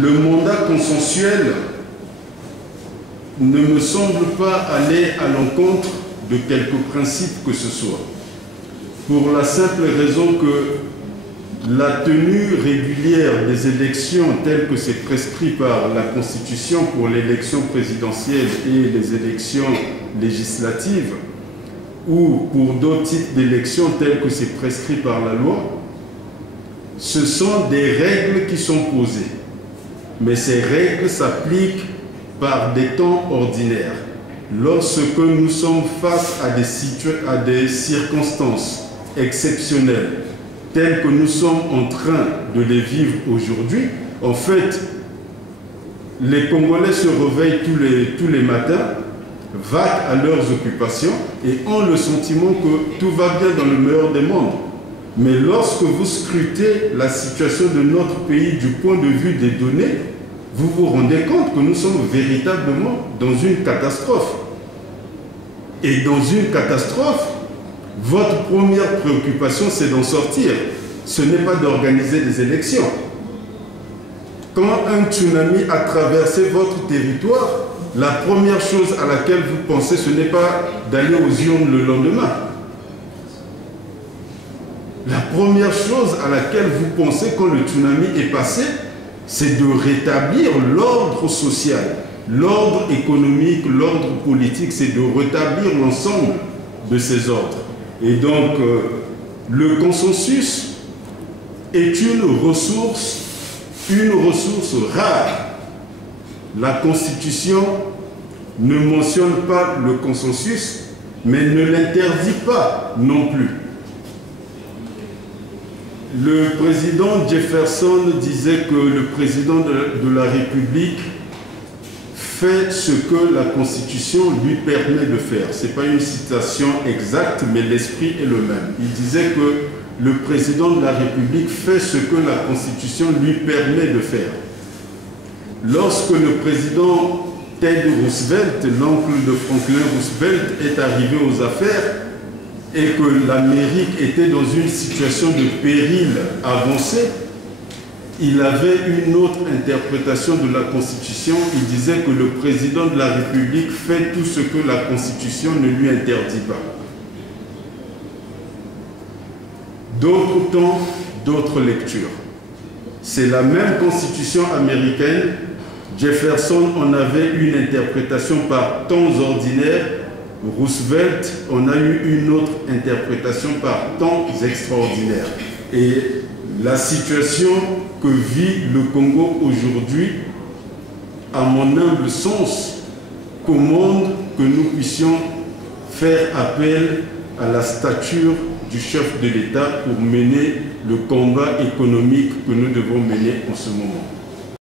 le mandat consensuel ne me semble pas aller à l'encontre de quelques principes que ce soit. Pour la simple raison que la tenue régulière des élections telles que c'est prescrit par la Constitution pour l'élection présidentielle et les élections législatives, ou pour d'autres types d'élections telles que c'est prescrit par la loi, ce sont des règles qui sont posées. Mais ces règles s'appliquent par des temps ordinaires. Lorsque nous sommes face à des circonstances exceptionnelles, telles que nous sommes en train de les vivre aujourd'hui, en fait, les Congolais se réveillent tous les matins, vaquent à leurs occupations et ont le sentiment que tout va bien dans le meilleur des mondes. Mais lorsque vous scrutez la situation de notre pays du point de vue des données, vous vous rendez compte que nous sommes véritablement dans une catastrophe. Et dans une catastrophe, votre première préoccupation, c'est d'en sortir. Ce n'est pas d'organiser des élections. Quand un tsunami a traversé votre territoire, la première chose à laquelle vous pensez, ce n'est pas d'aller aux urnes le lendemain. La première chose à laquelle vous pensez quand le tsunami est passé, c'est de rétablir l'ordre social, l'ordre économique, l'ordre politique, c'est de rétablir l'ensemble de ces ordres. Et donc, le consensus est une ressource rare. La Constitution ne mentionne pas le consensus, mais ne l'interdit pas non plus. Le président Jefferson disait que le président de la République fait ce que la Constitution lui permet de faire. Ce n'est pas une citation exacte, mais l'esprit est le même. Il disait que le président de la République fait ce que la Constitution lui permet de faire. Lorsque le président Teddy Roosevelt, l'oncle de Franklin Roosevelt, est arrivé aux affaires et que l'Amérique était dans une situation de péril avancé, il avait une autre interprétation de la Constitution. Il disait que le président de la République fait tout ce que la Constitution ne lui interdit pas. D'autres temps, d'autres lectures. C'est la même Constitution américaine. Jefferson en avait une interprétation par temps ordinaire. Roosevelt en a eu une autre interprétation par temps extraordinaire. Et la situation que vit le Congo aujourd'hui, à mon humble sens, commande que nous puissions faire appel à la stature du chef de l'État pour mener le combat économique que nous devons mener en ce moment.